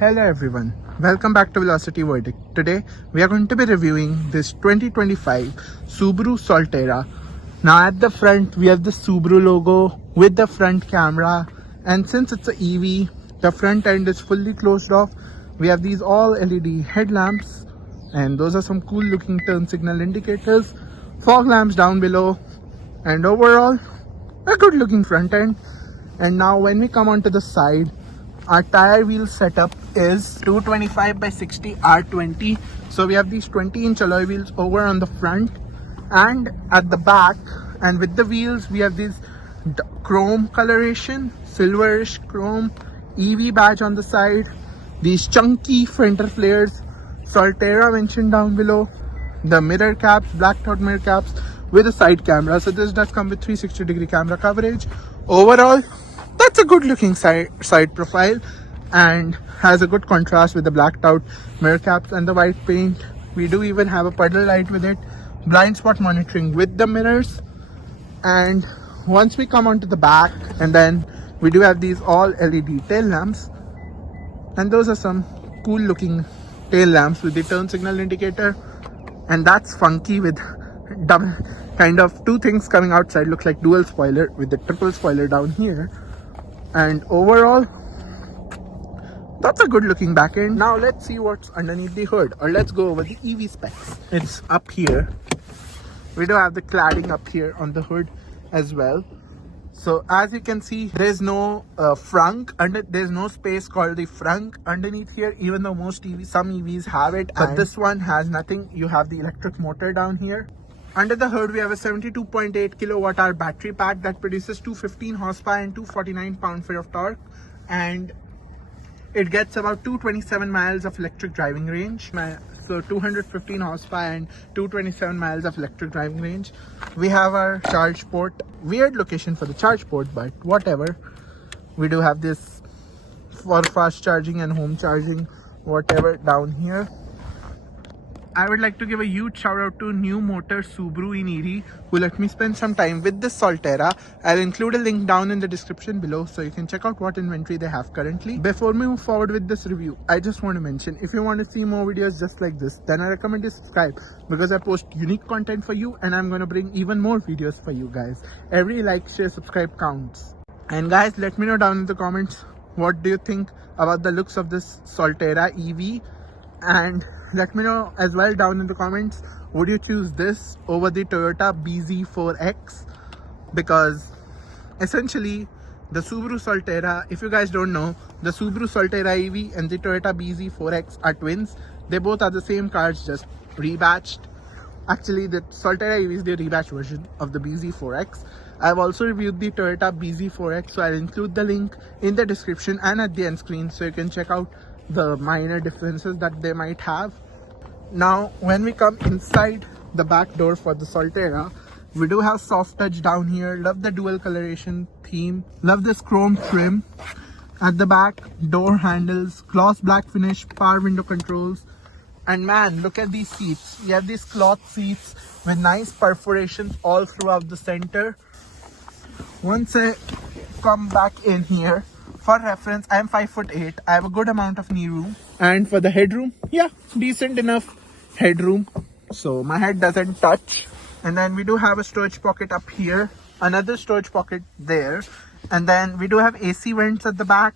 Hello everyone, welcome back to Velocity Verdict. Today we are going to be reviewing this 2025 Subaru Solterra. Now at the front we have the Subaru logo with the front camera, and since it's an EV, the front end is fully closed off. We have these all LED headlamps, and those are some cool looking turn signal indicators, fog lamps down below, and overall a good looking front end. And now when we come onto the side, our tire wheel setup is 225 by 60 R20. So we have these 20-inch alloy wheels over on the front and at the back, and with the wheels we have this chrome coloration, silverish chrome EV badge on the side, these chunky fender flares, Solterra mentioned down below, the mirror caps, black dot mirror caps with a side camera. So this does come with 360-degree camera coverage. Overall, that's a good looking side profile and has a good contrast with the blacked out mirror caps and the white paint. We do even have a puddle light with it, blind spot monitoring with the mirrors. And once we come onto the back, and then we do have these all LED tail lamps, and those are some cool looking tail lamps with the turn signal indicator, and that's funky with double kind of two things coming outside, looks like dual spoiler with the triple spoiler down here. And overall, that's a good looking back end. Now let's see what's underneath the hood, or let's go over the EV specs. It's up here. We do have the cladding up here on the hood as well. So as you can see, there's no frunk there's no space called the frunk underneath here, even though some EVs have it, but this one has nothing. You have the electric motor down here. Under the hood, we have a 72.8 kilowatt hour battery pack that produces 215 horsepower and 249 pound-feet of torque, and it gets about 227 miles of electric driving range. So 215 horsepower and 227 miles of electric driving range. We have our charge port, weird location for the charge port, but whatever. We do have this for fast charging and home charging, whatever, down here. I would like to give a huge shout out to New Motor Subaru in Erie, who let me spend some time with this Solterra. I'll include a link down in the description below so you can check out what inventory they have currently. Before we move forward with this review, I just want to mention, if you want to see more videos just like this, then I recommend you subscribe, because I post unique content for you and I'm going to bring even more videos for you guys. Every like, share, subscribe counts. And guys, let me know down in the comments, what do you think about the looks of this Solterra EV, and let me know as well down in the comments, would you choose this over the Toyota BZ4X? Because essentially the Subaru Solterra, if you guys don't know, the Subaru Solterra EV and the Toyota BZ4X are twins. They both are the same cars, just rebatched. Actually, the Solterra EV is the rebatched version of the BZ4X. I've also reviewed the Toyota BZ4X, so I'll include the link in the description and at the end screen so you can check out the minor differences that they might have. Now when we come inside the back door for the Solterra, we do have soft touch down here. Love the dual coloration theme, love this chrome trim. At the back, door handles, gloss black finish, power window controls, and man, look at these seats. We have these cloth seats with nice perforations all throughout the center. Once I come back in here, for reference, I am 5'8". I have a good amount of knee room, and for the headroom, yeah, decent enough headroom, so my head doesn't touch. And then we do have a storage pocket up here, another storage pocket there, and then we do have AC vents at the back,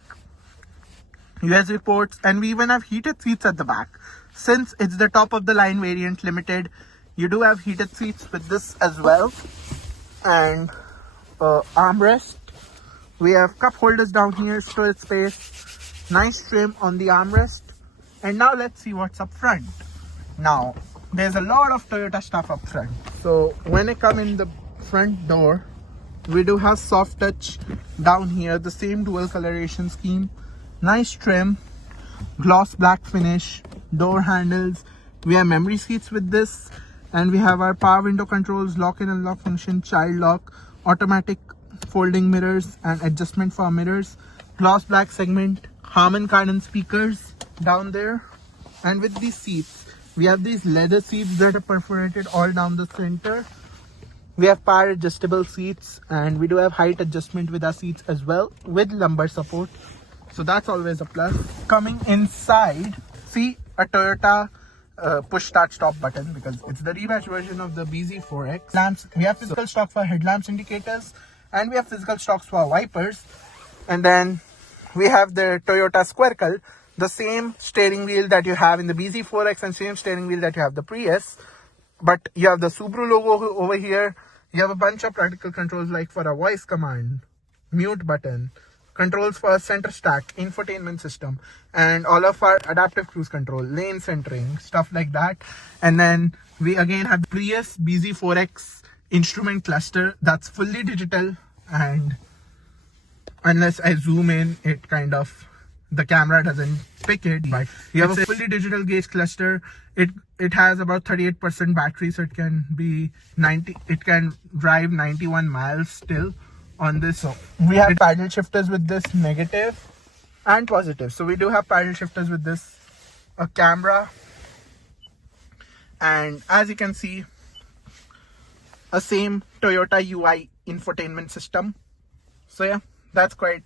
USB ports, and we even have heated seats at the back. Since it's the top of the line variant limited, you do have heated seats with this as well, and armrest. We have cup holders down here, storage space, nice trim on the armrest. And now let's see what's up front. Now, there's a lot of Toyota stuff up front. So when I come in the front door, we do have soft touch down here, the same dual coloration scheme, nice trim, gloss black finish, door handles. We have memory seats with this, and we have our power window controls, lock and unlock function, child lock, automatic folding mirrors and adjustment for mirrors, gloss black segment, Harman Kardon speakers down there. And with these seats, we have these leather seats that are perforated all down the center. We have power adjustable seats, and we do have height adjustment with our seats as well, with lumbar support. So that's always a plus. Coming inside, see a Toyota push start stop button because it's the rebadged version of the BZ4X. Lamps, we have physical stock for headlamps indicators, and we have physical stocks for wipers. And then we have the Toyota Squircle, the same steering wheel that you have in the BZ4X and same steering wheel that you have the Prius. But you have the Subaru logo over here. You have a bunch of practical controls like for a voice command, mute button, controls for center stack, infotainment system, and all of our adaptive cruise control, lane centering, stuff like that. And then we again have the Prius BZ4X instrument cluster that's fully digital, and unless I zoom in, it kind of, the camera doesn't pick it, but you have a fully digital gauge cluster. It has about 38% battery, so it can be 90, it can drive 91 miles still on this. So we have paddle shifters with this, negative and positive. So we do have paddle shifters with this, a camera, and as you can see, a same Toyota UI infotainment system. So yeah, that's quite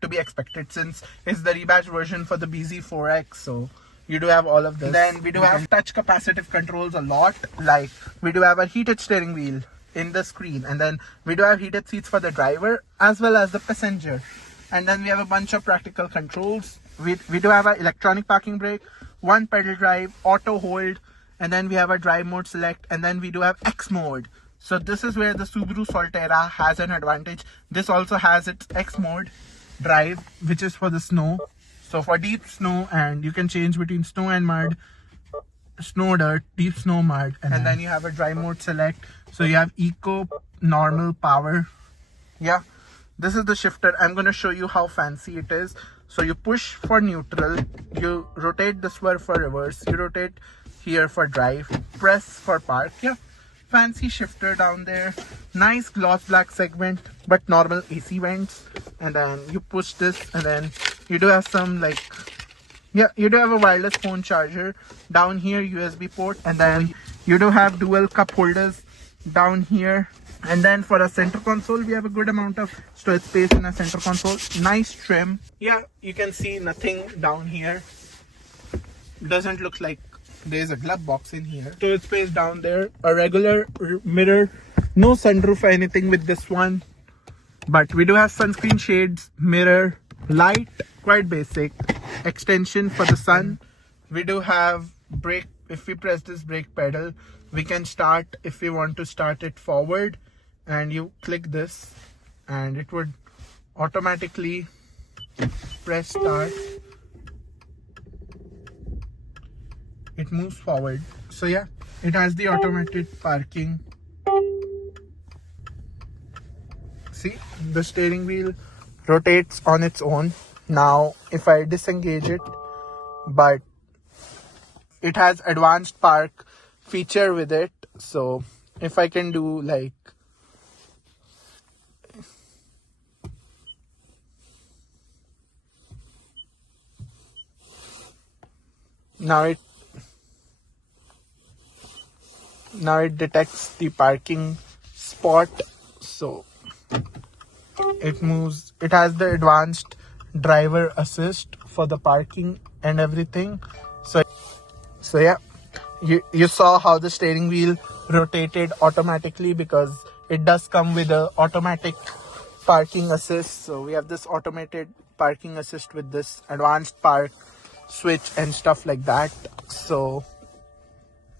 to be expected since it's the rebadged version for the BZ4X. So you do have all of this. Then we do have touch capacitive controls a lot. Like we do have a heated steering wheel in the screen, and then we do have heated seats for the driver as well as the passenger. And then we have a bunch of practical controls. We do have an electronic parking brake, one pedal drive, auto hold, and then we have a drive mode select, and then we do have X mode. So this is where the Subaru Solterra has an advantage. This also has its X mode drive, which is for the snow. So for deep snow, and you can change between snow and mud, snow dirt, deep snow mud, and then you have a drive mode select. So you have eco, normal, power. Yeah, this is the shifter. I'm going to show you how fancy it is. So you push for neutral, you rotate the swerve for reverse, you rotate here for drive, press for park. Yeah, fancy shifter down there. Nice gloss black segment, but normal AC vents. And then you push this, and then you do have some like, yeah, you do have a wireless phone charger down here, USB port, and then you do have dual cup holders down here. And then for a center console, we have a good amount of storage space in a center console. Nice trim. Yeah, you can see nothing down here. Doesn't look like there's a glove box in here. Storage space down there. A regular mirror. No sunroof or anything with this one. But we do have sunscreen shades, mirror, light, quite basic. Extension for the sun. We do have brake. If we press this brake pedal, we can start if we want to start it forward. And you click this and it would automatically press start. It moves forward. So yeah, it has the automated parking. See, the steering wheel rotates on its own. Now if I disengage it, but it has advanced park feature with it. So if I can do like, now it detects the parking spot, so it moves. It has the advanced driver assist for the parking and everything. So yeah, you saw how the steering wheel rotated automatically because it does come with a automatic parking assist. So we have this automated parking assist with this advanced park switch and stuff like that. So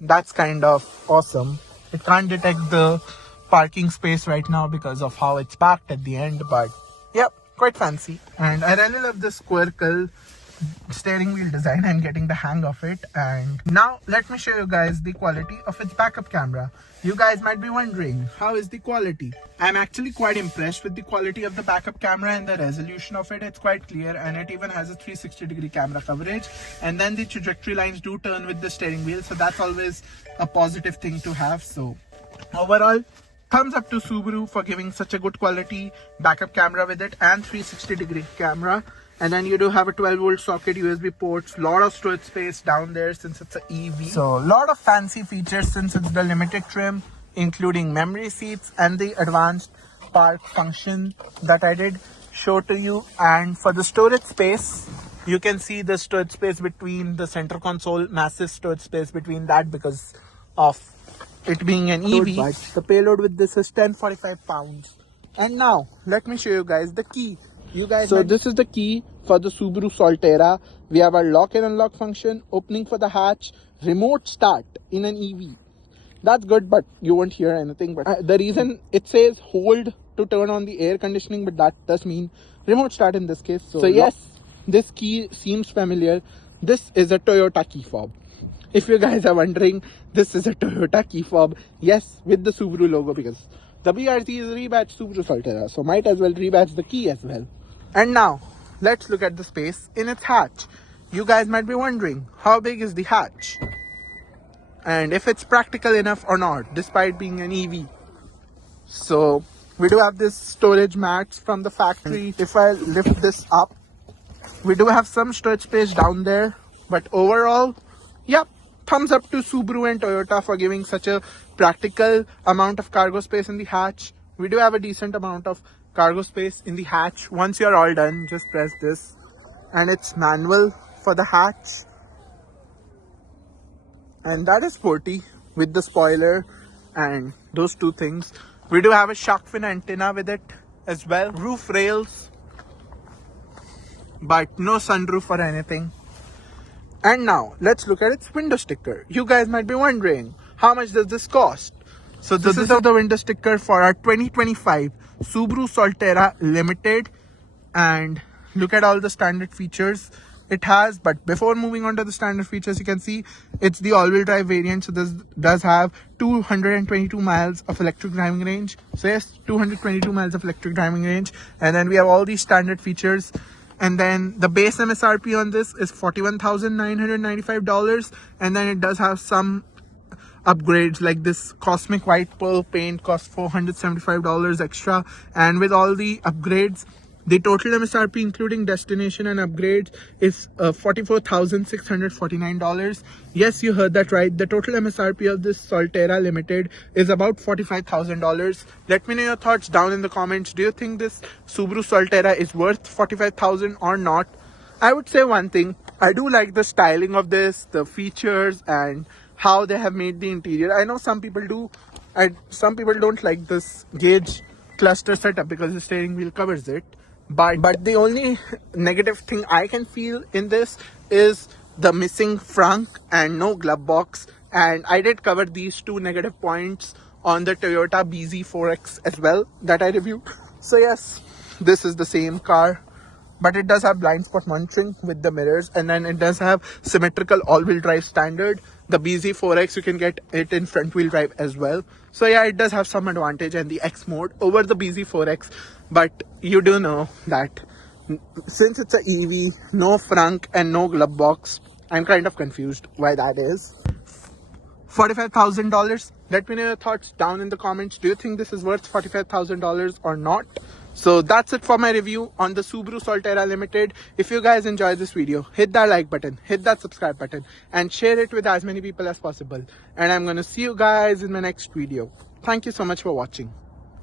that's kind of awesome. It can't detect the parking space right now because of how it's parked at the end, but yep, quite fancy. And I really love this squircle steering wheel design. I'm getting the hang of it. And now let me show you guys the quality of its backup camera. You guys might be wondering, how is the quality? I'm actually quite impressed with the quality of the backup camera and the resolution of it. It's quite clear, and it even has a 360-degree camera coverage. And then the trajectory lines do turn with the steering wheel, so that's always a positive thing to have. So overall, thumbs up to Subaru for giving such a good quality backup camera with it and 360-degree camera. And then you do have a 12-volt socket, USB ports, lot of storage space down there since it's an EV. So a lot of fancy features since it's the limited trim, including memory seats and the advanced park function that I did show to you. And for the storage space, you can see the storage space between the center console, massive storage space between that because of it being an EV. But the payload with this is 1045 pounds. And now let me show you guys the key. So this is the key for the Subaru Solterra. We have our lock and unlock function, opening for the hatch, remote start in an EV. That's good, but you won't hear anything. But the reason it says hold to turn on the air conditioning, but that does mean remote start in this case. So yes, this key seems familiar. This is a Toyota key fob. If you guys are wondering, this is a Toyota key fob. Yes, with the Subaru logo, because the BRZ is rebadged Subaru Solterra, so might as well rebadge the key as well. And now let's look at the space in its hatch. You guys might be wondering, how big is the hatch and if it's practical enough or not despite being an EV. So we do have this storage mats from the factory. If I lift this up, we do have some storage space down there, but overall, yep, thumbs up to Subaru and Toyota for giving such a practical amount of cargo space in the hatch. We do have a decent amount of cargo space in the hatch. Once you're all done, just press this and it's manual for the hatch, and that is sporty with the spoiler and those two things. We do have a shark fin antenna with it as well, roof rails, but no sunroof or anything. And now let's look at its window sticker. You guys might be wondering, how much does this cost? So this is the window sticker for our 2025 Subaru Solterra Limited, and look at all the standard features it has. But before moving on to the standard features, you can see it's the all-wheel drive variant. So this does have 222 miles of electric driving range. So yes, 222 miles of electric driving range. And then we have all these standard features. And then the base MSRP on this is $41,995. And then it does have some upgrades like this cosmic white pearl paint costs $475 extra. And with all the upgrades, the total MSRP including destination and upgrades is $44,649. Yes, you heard that right. The total MSRP of this Solterra Limited is about $45,000. Let me know your thoughts down in the comments. Do you think this Subaru Solterra is worth $45,000 or not? I would say one thing. I do like the styling of this, the features, and how they have made the interior. I know some people do, and some people don't like this gauge cluster setup because the steering wheel covers it. But the only negative thing I can feel in this is the missing frunk and no glove box. And I did cover these two negative points on the Toyota BZ4X as well that I reviewed. So yes, this is the same car, but it does have blind spot monitoring with the mirrors, and then it does have symmetrical all-wheel drive standard. The BZ4X, you can get it in front wheel drive as well. So yeah, it does have some advantage and the X mode over the BZ4X. But you do know that since it's an EV, no frunk and no glove box, I'm kind of confused why that is. $45,000. Let me know your thoughts down in the comments. Do you think this is worth $45,000 or not? So that's it for my review on the Subaru Solterra Limited. If you guys enjoyed this video, hit that like button, hit that subscribe button, and share it with as many people as possible. And I'm going to see you guys in my next video. Thank you so much for watching.